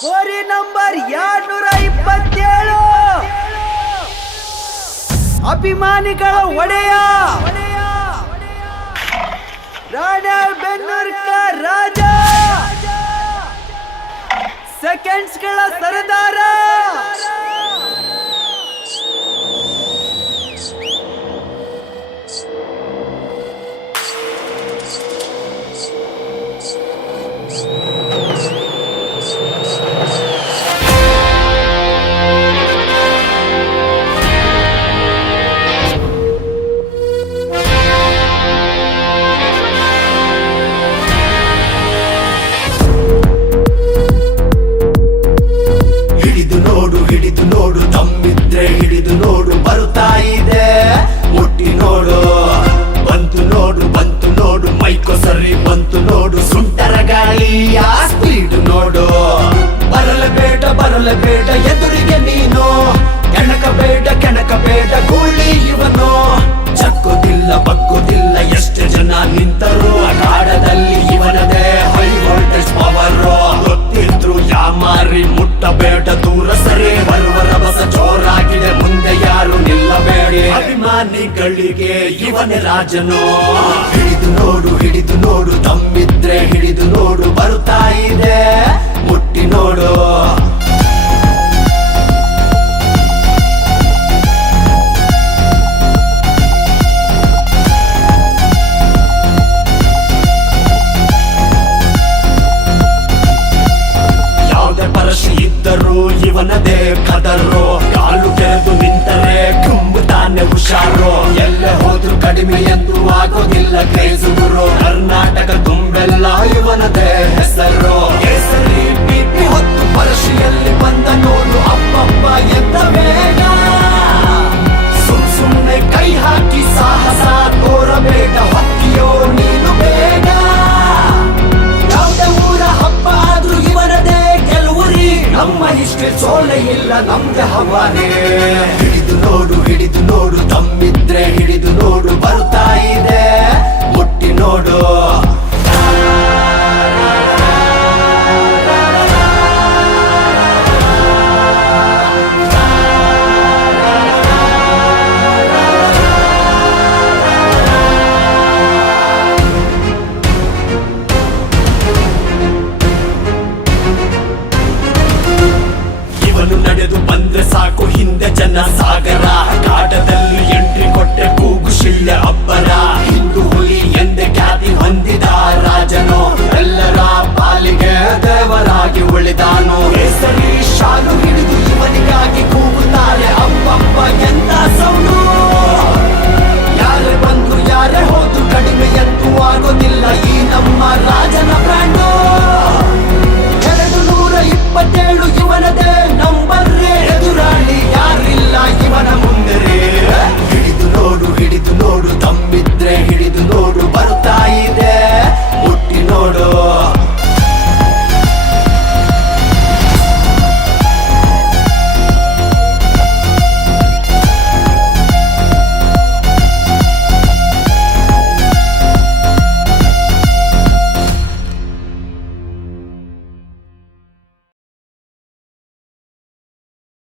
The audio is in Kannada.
ಹೋರಿ ನಂಬರ್ 227 ಅಭಿಮಾನಿಗಳ ಒಡೆಯ ರಾಣೆಬೆನ್ನೂರ್ ರಾಜ ಸೆಕೆಂಡ್ಸ್ಗಳ ಸರದಾರ ಹಿಡಿದು ನೋಡು ತಮ್ಮಿದ್ರೆ ಹಿಡಿದು ನೋಡು ಬರುತ್ತಾ ಇದೆ ಮುಟ್ಟಿ ನೋಡು ಬಂತು ನೋಡು ಮೈಕೋ ಸರಿ ಬಂತು ನೋಡು ಸುಂಟರ ಗಾಳಿಯ ಸ್ಪೀಡ್ ನೋಡು ಬರಲೇಬೇಡ ಎದುರಿಗೆ ನೀನು ಕೆಣಕ ಬೇಡ ಗೂಳಿ ಇವನು ಚಕ್ಕೋದಿಲ್ಲ ಬಗ್ಗೋದಿಲ್ಲ ಎಷ್ಟು ಜನ ನಿಂತರು ಅಖಾಡದಲ್ಲಿ ಇವನದೇ ಹೈ ವೋಲ್ಟೇಜ್ ಪವರ್ ಗೊತ್ತಿದ್ರು ಯಾಮಾರಿ ಮುಟ್ಟಬೇಡ ದೂರ ಸರಿ ಬರುವ ರಭಸ ಜೋರಾಗಿದೆ ಮುಂದೆ ಯಾರು ನಿಲ್ಲಬೇಡಿ ಅಭಿಮಾನಿಗಳಿಗೆ ಇವನೇ ರಾಜನು ಹಿಡಿದು ನೋಡು ತಮ್ಮಿದ್ರೆ ಹಿಡಿದು ನೋಡು ಬರುತ್ತಾ ಇದೆ ಮುಟ್ಟಿ ನೋಡು ಇವನದೇ ಕದರು ಕಾಲು ಕೆರೆದು ನಿಂತರೆ ತುಂಬುತ್ತಾನೆ ಹುಷಾರು ಎಲ್ಲೇ ಹೋದ್ರು ಕಡಿಮೆ ಎಂದು ಆಗೋದಿಲ್ಲ ಕ್ರೇಜು ಗುರು ಕರ್ನಾಟಕ ತುಂಬೆಲ್ಲ ಇವನದೇ ಹೆಸರು ಕೇಸರಿ ಪಿಪಿ ಹೊತ್ತು ಪರಶಿಯಲ್ಲಿ ಬಂದ ನೋಡು ಅಪ್ಪಪ್ಪ ಎಂದ ಬೇಗ ಸುಮ್ನೆ ಕೈ ಹಾಕಿ ಸಾಹಸ ತೋರಬೇಡ ಹೊತ್ತಿಯೋ ನೀನು ಬೇಗ ಯಾವುದೇ ಊರ ಹಬ್ಬ ಆದ್ರೂ ಇವನದೇ ಗೆಲುವುರಿ ನಮ್ಮ ಇಷ್ಟೇ ಸೋಲೆ ಇಲ್ಲ ನಮ್ದೆ ಹವಾನೆ ಹಿಡಿದು ನೋಡು ತಮ್ಮಿದ್ರೆ ಹಿಡಿದು ನೋಡು ಬರುತ್ತಾ ಇದೆ ಮುಟ್ಟಿ ನೋಡು ನಡೆದು ಬಂದ್ರೆ ಸಾಕು ಹಿಂದೆ ಜನ ಸಾಗರ ಕಾಟದಲ್ಲಿ ಎಂಟ್ರಿ ಕೊಟ್ಟೆ ಕೂಗು ಶಿಳ್ಳೆ ಅಬ್ಬರ ಹಿಂದೂ ಹುಲಿ ಎಂದೇ ಖ್ಯಾತಿ ಹೊಂದಿದ ರಾಜನು ಎಲ್ಲರ ಪಾಲಿಗೆ ದೇವರಾಗಿ ಉಳಿದಾನು ಹೆಸರಿ ಶಾಲು ಹಿಡಿದು ಇವನಿಗಾಗಿ ಕೂಗುತ್ತಾರೆ ಅಪ್ಪಪ್ಪ ಎಂತ ಸೌಂಡು ಯಾರೇ ಬಂದ್ರು ಯಾರೇ ಹೋದ್ರು ಕಡಿಮೆ ಎಂದು ಆಗೋದಿಲ್ಲ ಈ ನಮ್ಮ ರಾಜನ ಪ್ರಾಣ